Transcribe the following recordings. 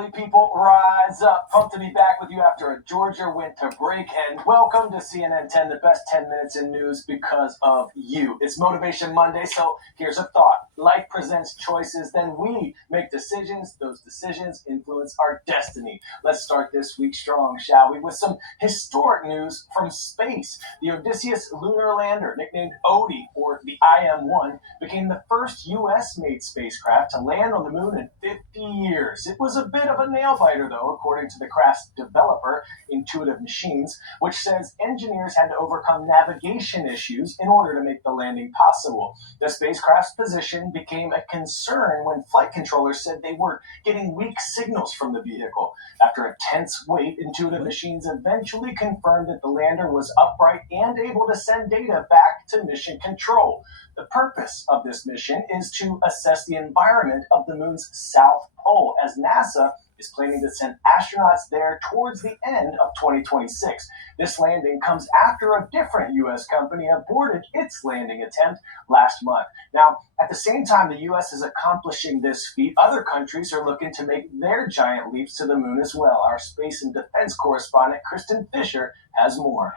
lovely people, rise up. Pumped to be back with you after a Georgia winter break. And welcome to CNN10, the best 10 minutes in news because of you. It's Motivation Monday, so here's a thought. Life presents choices, then we make decisions. Those decisions influence our destiny. Let's start this week strong, shall we? With some historic news from space. The Odysseus lunar lander, nicknamed Odie, or the IM-1, became the first U.S.-made spacecraft to land on the moon in 50 years. It was a bit of a nail-biter, though, according to the craft's developer, Intuitive Machines, which says engineers had to overcome navigation issues in order to make the landing possible. The spacecraft's position became a concern when flight controllers said they were getting weak signals from the vehicle. After a tense wait, Intuitive Machines eventually confirmed that the lander was upright and able to send data back to mission control. The purpose of this mission is to assess the environment of the moon's south pole, as NASA is planning to send astronauts there towards the end of 2026. This landing comes after a different U.S. company aborted its landing attempt last month. Now, at the same time the U.S. is accomplishing this feat, other countries are looking to make their giant leaps to the moon as well. Our space and defense correspondent, Kristen Fisher, has more.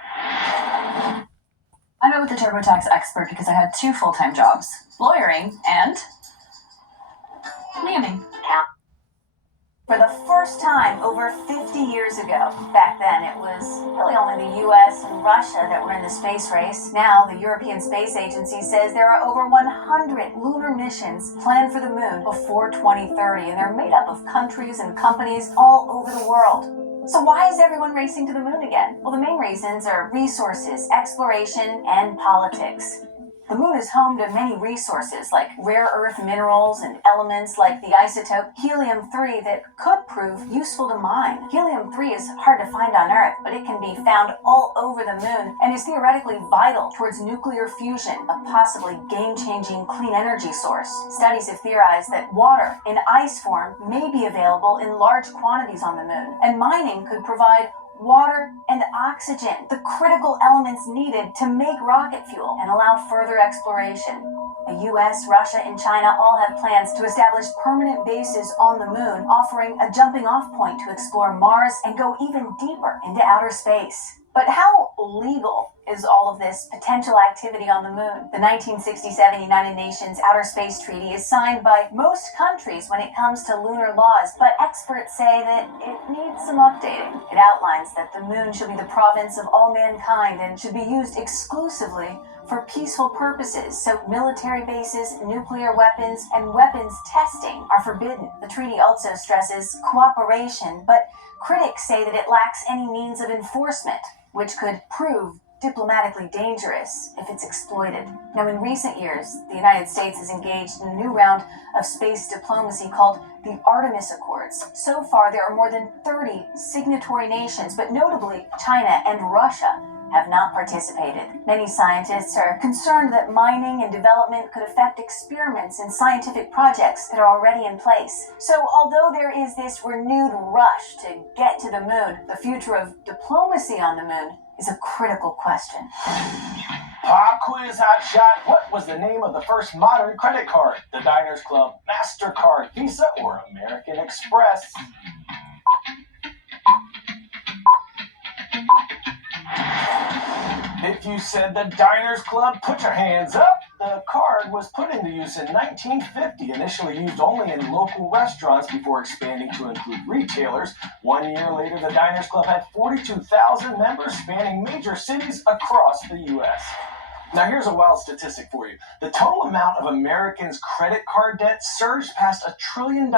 I met with a TurboTax expert because I had two full-time jobs, lawyering and landing. For the first time over 50 years ago. Back then, it was really only the US and Russia that were in the space race. Now, the European Space Agency says there are over 100 lunar missions planned for the moon before 2030, and they're made up of countries and companies all over the world. So why is everyone racing to the moon again? Well, the main reasons are resources, exploration, and politics. The moon is home to many resources like rare earth minerals and elements like the isotope helium-3 that could prove useful to mine. Helium-3 is hard to find on Earth, but it can be found all over the moon and is theoretically vital towards nuclear fusion, a possibly game-changing clean energy source. Studies have theorized that water in ice form may be available in large quantities on the moon, and mining could provide water and oxygen, the critical elements needed to make rocket fuel and allow further exploration. The US, Russia, and China all have plans to establish permanent bases on the moon, offering a jumping-off point to explore Mars and go even deeper into outer space. But how legal is all of this potential activity on the moon? The 1967 United Nations Outer Space Treaty is signed by most countries when it comes to lunar laws, but experts say that it needs some updating. It outlines that the moon should be the province of all mankind and should be used exclusively for peaceful purposes, so military bases, nuclear weapons, and weapons testing are forbidden. The treaty also stresses cooperation, but critics say that it lacks any means of enforcement, which could prove diplomatically dangerous if it's exploited. Now, in recent years, the United States has engaged in a new round of space diplomacy called the Artemis Accords. So far, there are more than 30 signatory nations, but notably, China and Russia have not participated. Many scientists are concerned that mining and development could affect experiments and scientific projects that are already in place. So although there is this renewed rush to get to the moon, the future of diplomacy on the moon is a critical question. Pop quiz hotshot. What was the name of the first modern credit card? The Diners Club, MasterCard, Visa, or American Express? If you said the Diners Club, put your hands up. The card was put into use in 1950, initially used only in local restaurants before expanding to include retailers. 1 year later, the Diners Club had 42,000 members spanning major cities across the U.S. Now, here's a wild statistic for you. The total amount of Americans' credit card debt surged past $1 trillion in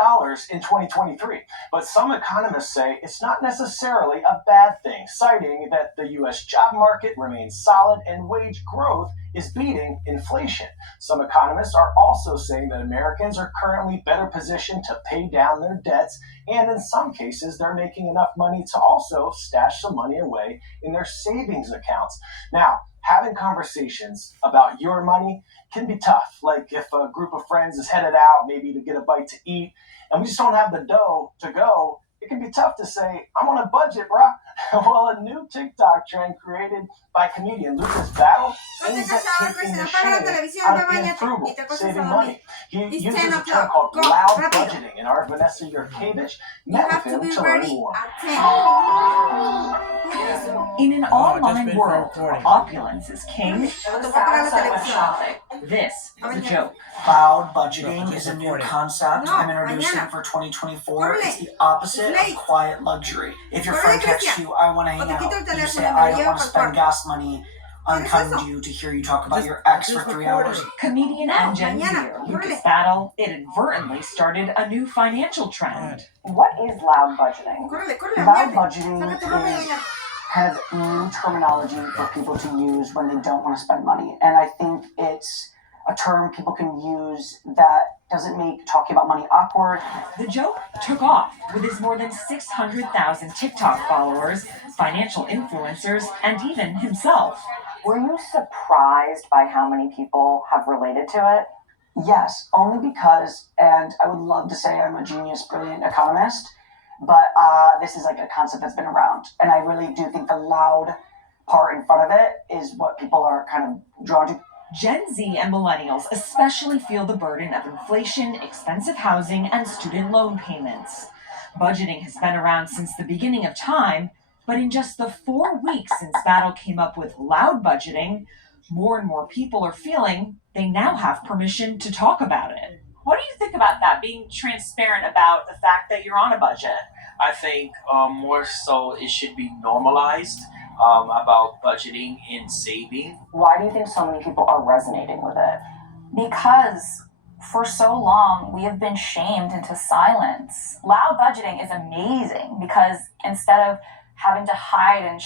2023. But some economists say it's not necessarily a bad thing, citing that the U.S. job market remains solid and wage growth is beating inflation. Some economists are also saying that Americans are currently better positioned to pay down their debts, and in some cases, they're making enough money to also stash some money away in their savings accounts. Now, having conversations about your money can be tough. Like if a group of friends is headed out, maybe to get a bite to eat, and we just don't have the dough to go, it can be tough to say, I'm on a budget, bruh. Well, a new TikTok trend created by comedian Lucas Battle aims at taking the shame out of being frugal, saving money. He uses a term called loud budgeting, and our Vanessa Yurkevich met with him to learn more. In an online world where opulence is king, this is a joke. Cloud budgeting is a new concept I'm introducing for 2024. It's the opposite of quiet luxury. If your friend texts you, I want to hang out, you say, I don't want to spend gas money, I'm coming to you to hear you talk about your ex for 3 hours. Comedian and Gen Zer Lucas Battle inadvertently started a new financial trend. What is loud budgeting? Cloud budgeting is kind of new terminology for people to use when they don't want to spend money. And I think it's a term people can use that doesn't make talking about money awkward. The joke took off with his more than 600,000 TikTok followers, financial influencers, and even himself. Were you surprised by how many people have related to it? Yes, only because, and I would love to say I'm a genius, brilliant economist, but this is like a concept that's been around. And I really do think the loud part in front of it is what people are kind of drawn to. Gen Z and millennials especially feel the burden of inflation, expensive housing, and student loan payments. Budgeting has been around since the beginning of time, but in just the 4 weeks since Battle came up with loud budgeting, more and more people are feeling they now have permission to talk about it. What do you think about that, being transparent about the fact that you're on a budget? I think more so it should be normalized about budgeting and saving. Why do you think so many people are resonating with it? Because for so long we have been shamed into silence. Loud budgeting is amazing because instead of having to hide and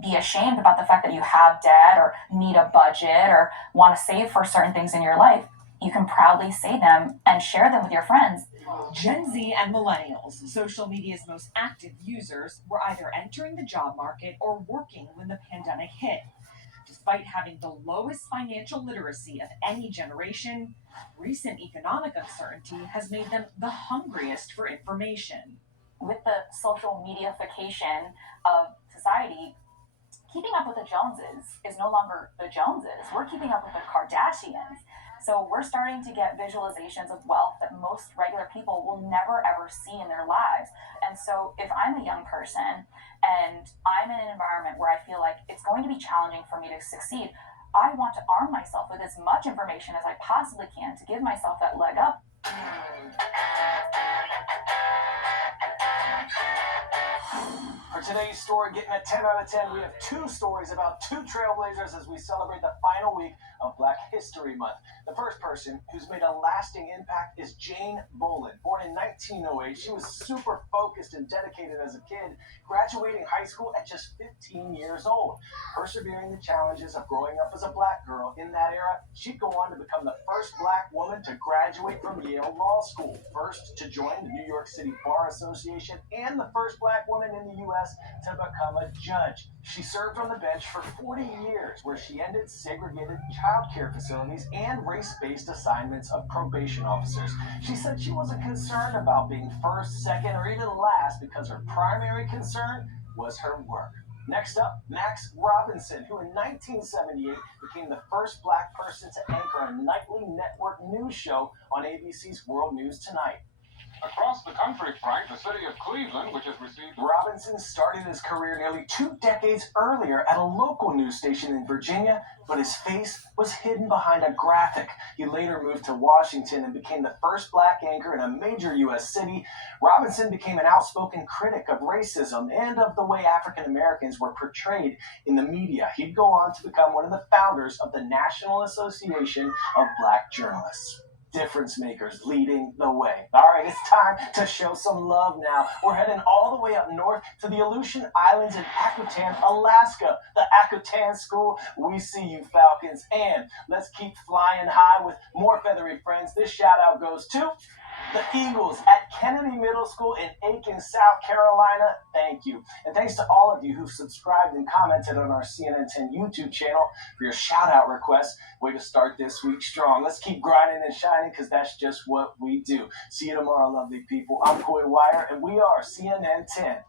be ashamed about the fact that you have debt or need a budget or want to save for certain things in your life, you can proudly say them and share them with your friends. Gen Z and millennials, social media's most active users, were either entering the job market or working when the pandemic hit. Despite having the lowest financial literacy of any generation, recent economic uncertainty has made them the hungriest for information. With the social mediaification of society, keeping up with the Joneses is no longer the Joneses. We're keeping up with the Kardashians. So we're starting to get visualizations of wealth that most regular people will never ever see in their lives. And so if I'm a young person and I'm in an environment where I feel like it's going to be challenging for me to succeed, I want to arm myself with as much information as I possibly can to give myself that leg up. For today's story, getting a 10 out of 10, we have 2 stories about 2 trailblazers as we celebrate the final week of Black History Month. The first person who's made a lasting impact is Jane Bolin. Born in 1908, she was super focused and dedicated as a kid, graduating high school at just 15 years old. Persevering the challenges of growing up as a Black girl in that era, she'd go on to become the first Black woman to graduate from Yale Law School, first to join the New York City Bar Association, and the first Black woman in the U.S. to become a judge. She served on the bench for 40 years, where she ended segregated child care facilities and race-based assignments of probation officers. She said she wasn't concerned about being first, second, or even last because her primary concern was her work. Next up, Max Robinson, who in 1978 became the first Black person to anchor a nightly network news show on ABC's World News Tonight. Across the country, Frank, the city of Cleveland, which has received... Robinson started his career nearly 2 decades earlier at a local news station in Virginia, but his face was hidden behind a graphic. He later moved to Washington and became the first Black anchor in a major U.S. city. Robinson became an outspoken critic of racism and of the way African Americans were portrayed in the media. He'd go on to become one of the founders of the National Association of Black Journalists. Difference makers leading the way. All right, it's time to show some love now. We're heading all the way up north to the Aleutian Islands in Akutan, Alaska. The Akutan School, we see you, Falcons. And let's keep flying high with more feathery friends. This shout out goes to the Eagles at Kennedy Middle School in Aiken, South Carolina. Thank you. And thanks to all of you who've subscribed and commented on our CNN10 YouTube channel for your shout out requests. Way to start this week strong. Let's keep grinding and shining because that's just what we do. See you tomorrow, lovely people. I'm Coy Wire, and we are CNN10.